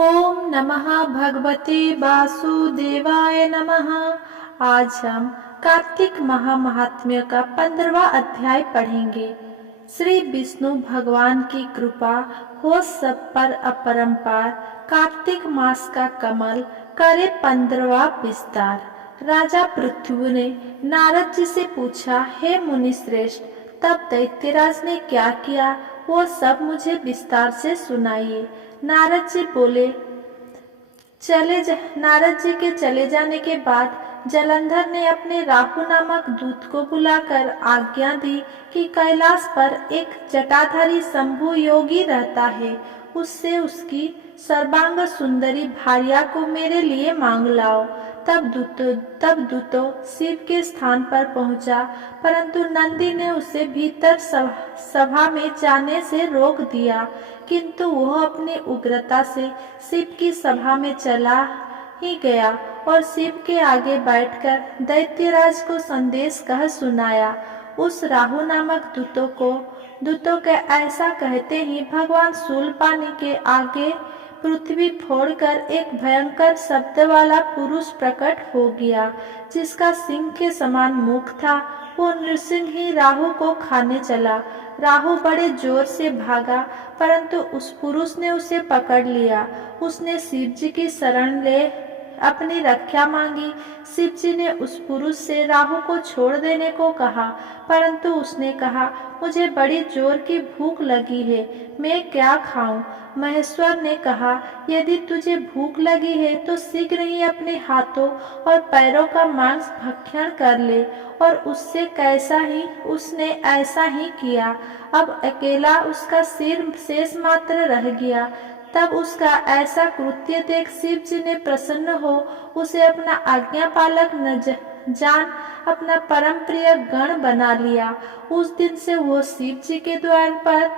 ओम नमः भगवते वासुदेवाय नमः। आज हम कार्तिक महात्म्य का 15वां अध्याय पढ़ेंगे। श्री विष्णु भगवान की कृपा हो सब पर अपरंपार। कार्तिक मास का कमल करे 15वां विस्तार। राजा पृथ्वी ने नारद जी से पूछा, हे मुनि श्रेष्ठ, तब दैत्यराज ने क्या किया, वो सब मुझे विस्तार से सुनाइए। नारद जी बोले, नारद जी के चले जाने के बाद जलंधर ने अपने राहु नामक दूत को बुलाकर आज्ञा दी कि कैलाश पर एक जटाधारी शंभु योगी रहता है, उससे उसकी सर्वांग सुंदरी भार्या को मेरे लिए मांग लाओ। तब दूतो शिव के स्थान पर पहुंचा, परंतु नंदी ने उसे भीतर सभा में जाने से रोक दिया, किंतु वह अपनी उग्रता से शिव की सभा में चला ही गया और शिव के आगे बैठकर दैत्यराज को संदेश कह सुनाया। उस राहु नामक दूतों के ऐसा कहते ही भगवान शूलपाणि के आगे पृथ्वी फोड़कर एक भयंकर शब्द वाला पुरुष प्रकट हो गया, जिसका सिंह के समान मुख था। वो नृसिंह ही राहु को खाने चला। राहु बड़े जोर से भागा, परंतु उस पुरुष ने उसे पकड़ लिया। उसने शिव जी की शरण ले अपनी रक्षा मांगी। शिव जी ने उस पुरुष से राहु को छोड़ देने को कहा, परंतु उसने कहा, मुझे बड़ी जोर की भूख लगी है, मैं क्या खाऊं? महेश्वर ने कहा, यदि तुझे भूख लगी है तो शीघ्र ही अपने हाथों और पैरों का मांस भक्षण कर ले। और उसने ऐसा ही किया। अब अकेला उसका सिर शेष मात्र रह गया। तब उसका ऐसा कृत्य देख शिव जी ने प्रसन्न हो उसे अपना आज्ञा पालक जान अपना परम प्रिय गण बना लिया। उस दिन से वो शिव जी के द्वार पर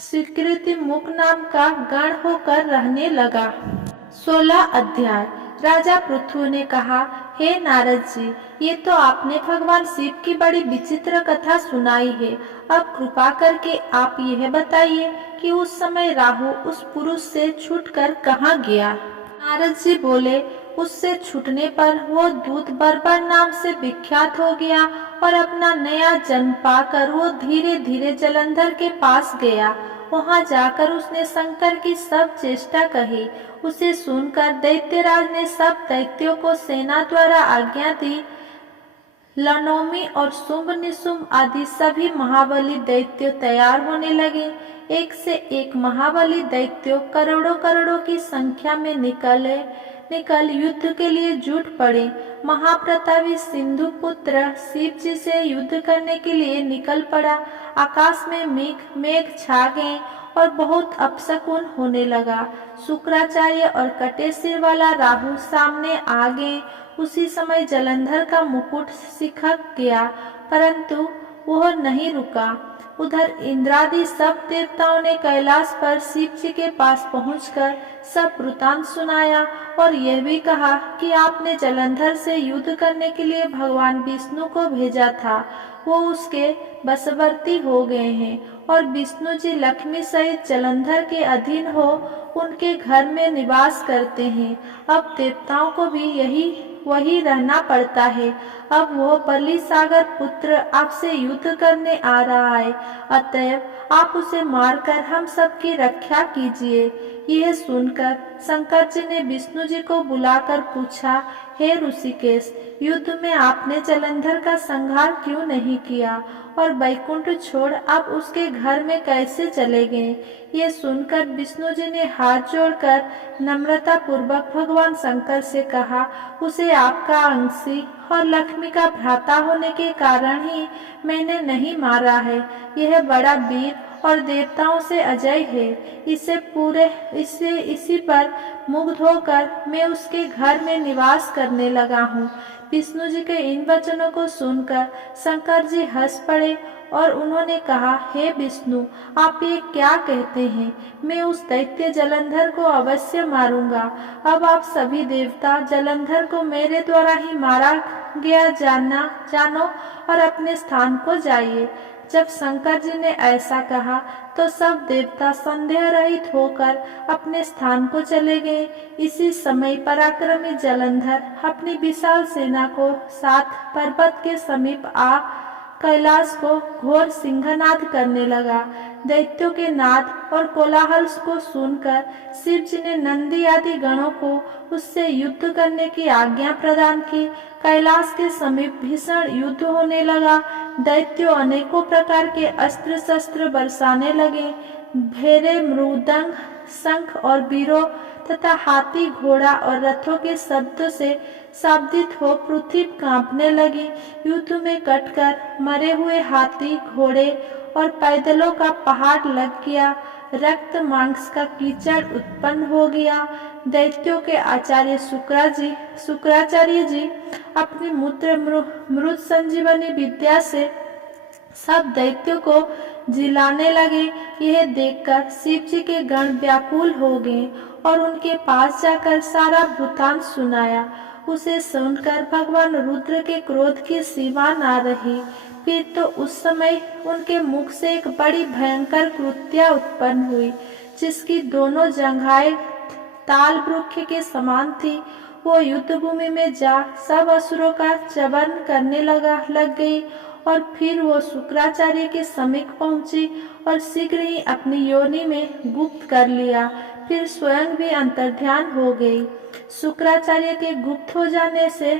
स्वीकृति मुख नाम का गण होकर रहने लगा। 16 अध्याय। राजा पृथु ने कहा, हे नारद जी, ये तो आपने भगवान शिव की बड़ी विचित्र कथा सुनाई है। अब कृपा करके आप यह बताइए कि उस समय राहु उस पुरुष से छूटकर कहाँ गया? नारद जी बोले, उससे छूटने पर वो दूत बर्बर नाम से विख्यात हो गया और अपना नया जन्म पाकर वो धीरे धीरे जलंधर के पास गया। वहां जाकर उसने शंकर की सब चेष्टा कही। उसे सुनकर दैत्यराज ने सब दैत्यों को सेना द्वारा आज्ञा दी। लनोमी और शुंभ निशुंभ आदि सभी महाबली दैत्य तैयार होने लगे। एक से एक महाबली दैत्यों करोड़ों करोड़ों की संख्या में निकल युद्ध के लिए जुट पड़े। महाप्रतापी सिंधु पुत्र शिव जी से युद्ध करने के लिए निकल पड़ा। आकाश में मेघ छा गए और बहुत अपशकुन होने लगा। शुक्राचार्य और कटे सिर वाला राहु सामने आ गए। उसी समय जलंधर का मुकुट सिखक गया, परंतु वह नहीं रुका। उधर इंद्रादि सब देवताओं ने कैलाश पर शिव जी के पास पहुंचकर सब वृतांत सुनाया और यह भी कहा कि आपने जलंधर से युद्ध करने के लिए भगवान विष्णु को भेजा था। वो उसके बशवर्ती हो गए हैं और विष्णु जी लक्ष्मी सहित जलंधर के अधीन हो उनके घर में निवास करते हैं। अब देवताओं को भी वही रहना पड़ता है। अब वह बलि सागर पुत्र आपसे युद्ध करने आ रहा है, अतएव आप उसे मारकर हम सबकी रक्षा कीजिए। यह सुनकर शंकर जी ने विष्णु जी को बुलाकर पूछा, हे ऋषिकेश, युद्ध में आपने जलंधर का संहार क्यों नहीं किया और वैकुंठ छोड़ आप उसके घर में कैसे चले गए? ये सुनकर विष्णु जी ने हाथ जोड़कर नम्रता पूर्वक भगवान शंकर से कहा, उसे आपका अंशी और लक्ष्मी का भ्राता होने के कारण ही मैंने नहीं मारा है। यह बड़ा वीर और देवताओं से अजय है। इसी पर मुग्ध होकर मैं उसके घर में निवास करने लगा हूँ। विष्णु जी के इन वचनों को सुनकर शंकर जी हंस पड़े और उन्होंने कहा, हे विष्णु, आप ये क्या कहते हैं? मैं उस दैत्य जलंधर को अवश्य मारूंगा। अब आप सभी देवता जलंधर को मेरे द्वारा ही मारा गया जानो और अपने स्थान को जाइए। जब शंकर जी ने ऐसा कहा तो सब देवता संदेह रहित होकर अपने स्थान को चले गए। इसी समय पराक्रमी जलंधर अपनी विशाल सेना को साथ पर्वत के समीप आ कैलाश को घोर सिंहनाद करने लगा। दैत्यों के नाद और कोलाहल को सुनकर शिव जी ने नंदी आदि गणों को उससे युद्ध करने की आज्ञा प्रदान की। कैलाश के समीप भीषण युद्ध होने लगा। दैत्यों अनेकों प्रकार के अस्त्र शस्त्र बरसाने लगे। भेरे, मृदंग, शंख और बीरों तथा हाथी, घोड़ा और रथों के शब्द से शाब्दित हो पृथ्वी कांपने लगी। युद्ध में कटकर मरे हुए हाथी, घोड़े और पैदलों का पहाड़ लग गया। रक्त मांस का कीचड़ उत्पन्न हो गया। दैत्यों के आचार्य शुक्राचार्य जी अपनी मृत संजीवनी विद्या से सब दैत्यों को जिलाने लगे। यह देखकर शिव जी के गण व्याकुल हो गए और उनके पास जाकर सारा वृत्तांत सुनाया। उसे सुनकर भगवान रुद्र के क्रोध की सीमा न रही। फिर तो उस समय उनके मुख से एक बड़ी भयंकर कृत्या उत्पन्न हुई, जिसकी दोनों जंघाएं ताल वृक्ष के समान थी। वो युद्ध भूमि में जा सब असुरों का चवन करने लग गई और फिर वो शुक्राचार्य के समीप पहुंची और शीघ्र ही अपनी योनि में गुप्त कर लिया। फिर स्वयं भी अंतर्ध्यान हो गई। शुक्राचार्य के गुप्त हो जाने से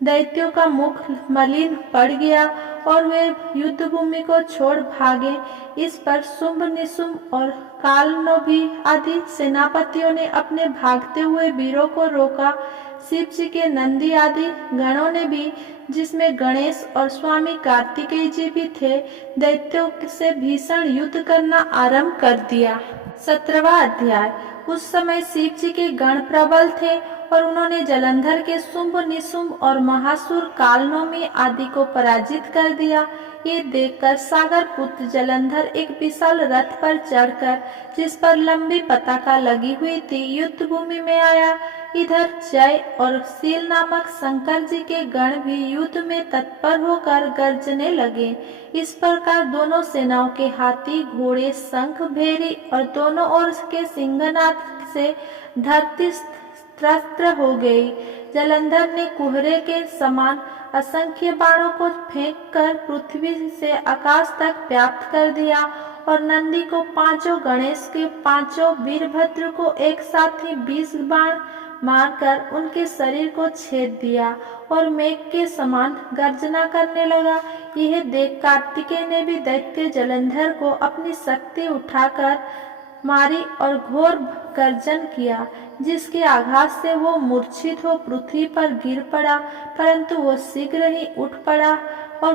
दैत्यों का मुख मलिन पड़ गया और वे युद्ध भूमि को छोड़ भागे। इस पर शुंभ, निशुंभ और कालनोभी आदि सेनापतियों ने अपने भागते हुए वीरों को रोका। शिव जी के नंदी आदि गणों ने भी, जिसमें गणेश और स्वामी कार्तिकेय जी भी थे, दैत्यों से भीषण युद्ध करना आरंभ कर दिया। 17वां अध्याय। उस समय शिव जी के गण प्रबल थे और उन्होंने जलंधर के शुंभ, निशुंभ और महासुर कालनोमी आदि को पराजित कर दिया। ये देखकर सागर पुत्र जलंधर एक विशाल रथ पर चढ़कर, जिस पर लंबी पताका लगी हुई थी, युद्ध भूमि में आया। इधर जय और शील नामक शंकर जी के गण भी युद्ध में तत्पर होकर गर्जने लगे। इस प्रकार दोनों सेनाओं के हाथी, घोड़े, शंख, भेरी और दोनों ओर के सिंहनाद से धरती त्रस्त हो गई। जलंधर ने कुहरे के समान असंख्य बाणों को फेंककर पृथ्वी से आकाश तक व्याप्त कर दिया और नंदी को पांचों, गणेश के पांचों, वीरभद्र को एक साथ ही 20 बाण मारकर उनके शरीर को छेद दिया और मेघ के समान गर्जना करने लगा। यह देख कार्तिकेय ने भी दैत्य जलंधर को अपनी शक्ति उठाकर मारी और घोर गर्जन किया, जिसके आघात से वो मूर्छित हो पृथ्वी पर गिर पड़ा। परंतु वो शीघ्र ही उठ पड़ा और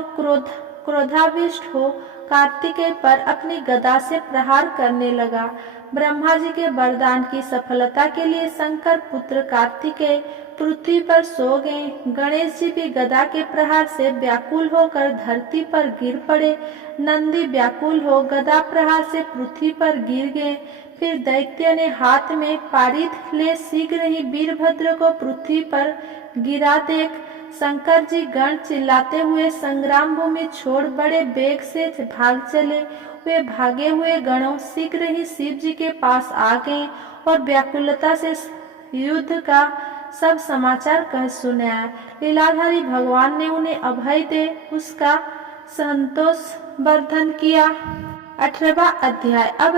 क्रोधाविष्ट हो कार्तिकेय पर अपनी गदा से प्रहार करने लगा। ब्रह्मा जी के वरदान की सफलता के लिए शंकर पुत्र कार्तिकेय पृथ्वी पर सो गए। गणेश जी भी गदा के प्रहार से व्याकुल होकर धरती पर गिर पड़े। नंदी व्याकुल हो गदा प्रहार से पृथ्वी पर गिर गए। फिर दैत्य ने हाथ में पारित ले शीघ्र ही वीरभद्र को पृथ्वी पर गिरा देख शंकर जी गण चिल्लाते हुए संग्राम भूमि छोड़ बड़े वेग से भाग चले। वे भागे हुए गणों शीघ्र ही शिव जी के पास आ गए और व्याकुलता से युद्ध का सब समाचार कह सुनाया। लीलाधारी भगवान ने उन्हें अभय दे उसका संतोष वर्धन किया। 18वां अध्याय। अब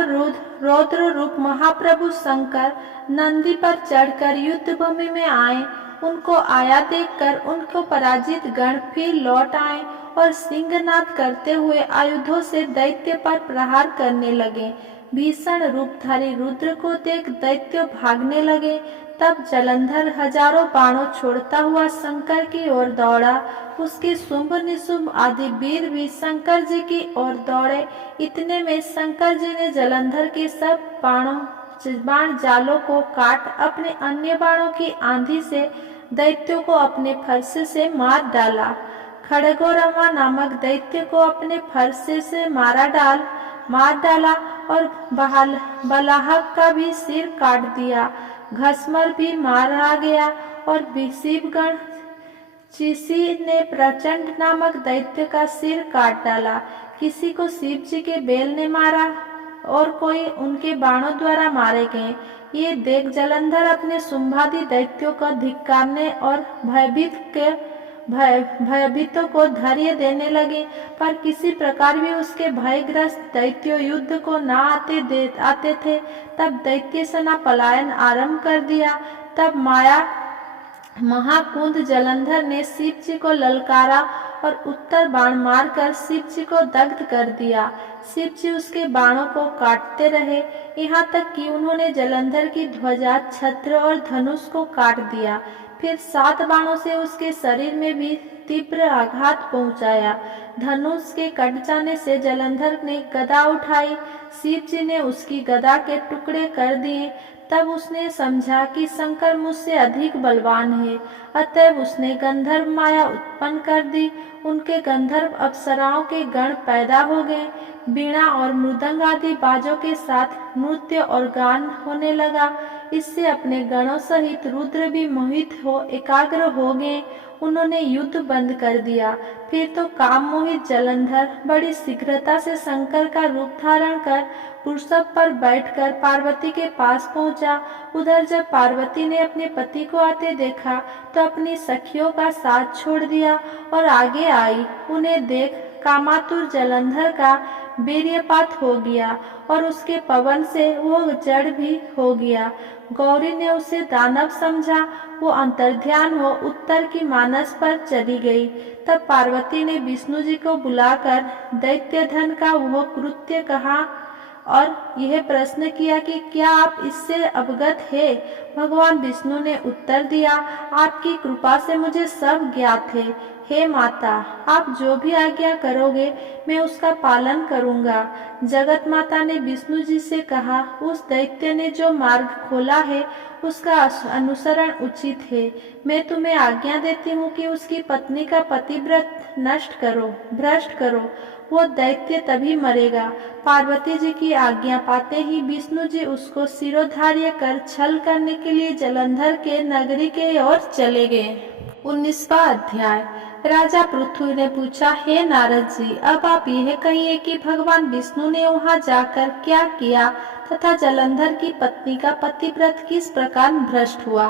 रौद्र रूप महाप्रभु शंकर नंदी पर चढ़कर युद्ध भूमि में आए। उनको आया देखकर उनको पराजित गण फिर लौट आए और सिंहनाद करते हुए आयुधों से दैत्य पर प्रहार करने लगे। भीषण रूपधारी रुद्र को देख दैत्य भागने लगे। तब जलंधर हजारों बाणों छोड़ता हुआ शंकर की ओर दौड़ा। उसके शुंभ, निशुंभ आदि वीर भी शंकर जी की ओर दौड़े। इतने में शंकर जी ने जलंधर के सब बाण जालों को काट अपने अन्य बाणों की आंधी से दैत्यों को अपने फरसे से मार डाला। खड़गोरमा नामक दैत्य को अपने फरसे से मार डाला और बलाहक का भी सिर काट दिया। घसमर भी मारा गया और शिवगण चिसी ने प्रचंड नामक दैत्य का सिर काट डाला। किसी को शिव जी के बेल ने मारा और कोई उनके बाणों द्वारा मारे गए। ये देख जलंधर अपने शुंभादि दैत्यों को धिक्कारने और भयभीतों को धैर्य देने लगे, पर किसी प्रकार भी उसके भयग्रस्त दैत्य युद्ध को न आते थे। तब दैत्य सेना पलायन आरंभ कर दिया। तब महाकुंद जलंधर ने शिव जी को ललकारा और उत्तर बाण मारकर शिव जी को दग्ध कर दिया। शिव जी उसके बाणों को काटते रहे, यहाँ तक कि उन्होंने जलंधर की ध्वजा, छत्र और धनुष को काट दिया। फिर 7 बाणों से उसके शरीर में भी तीव्र आघात पहुंचाया। धनुष के कट जाने से जलंधर ने गदा उठाई। शिव जी ने उसकी गदा के टुकड़े कर दिए। तब उसने समझा कि शंकर मुझसे अधिक बलवान है, अतएव उसने गंधर्व माया उत्पन्न कर दी। उनके गंधर्व अप्सराओं के गण पैदा हो गए। वीणा और मृदंग आदि बाजों के साथ नृत्य और गान होने लगा। इससे अपने गणों सहित रुद्र भी मोहित हो एकाग्र हो गए। उन्होंने युद्ध बंद कर दिया। फिर तो काम मोहित जलंधर बड़ी शीघ्रता से शंकर का रूप धारण कर वृषभ पर बैठकर पार्वती के पास पहुंचा। उधर जब पार्वती ने अपने पति को आते देखा तो अपनी सखियों का साथ छोड़ दिया और आगे आई। उन्हें देख कामातुर जलंधर का वीर्यपात हो गया और उसके पवन से वो जड़ भी हो गया। गौरी ने उसे दानव समझा। वो अंतर्ध्यान हो उत्तर की मानस पर चली गई। तब पार्वती ने विष्णु जी को बुलाकर दैत्य धन का वो कृत्य कहा और यह प्रश्न किया कि क्या आप इससे अवगत है। भगवान विष्णु ने उत्तर दिया, आपकी कृपा से मुझे सब ज्ञात है। हे माता, आप जो भी आज्ञा करोगे मैं उसका पालन करूंगा। जगत माता ने विष्णु जी से कहा, उस दैत्य ने जो मार्ग खोला है उसका अनुसरण उचित है। मैं तुम्हें आज्ञा देती हूँ कि उसकी पत्नी का पतिव्रत भ्रष्ट करो। वो दैत्य तभी मरेगा। पार्वती जी की आज्ञा पाते ही विष्णु जी उसको शिरोधार्य कर छल करने के लिए जलंधर के नगरी के ओर चले गए। 19वां अध्याय। राजा पृथु ने पूछा, हे नारद जी, अब आप यह कहिए कि भगवान विष्णु ने वहां जाकर क्या किया तथा जलंधर की पत्नी का पतिव्रत किस प्रकार भ्रष्ट हुआ।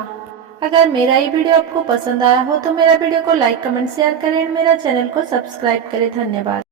अगर मेरा ये वीडियो आपको पसंद आया हो तो मेरा वीडियो को लाइक, कमेंट, शेयर करें। मेरा चैनल को सब्सक्राइब करें। धन्यवाद।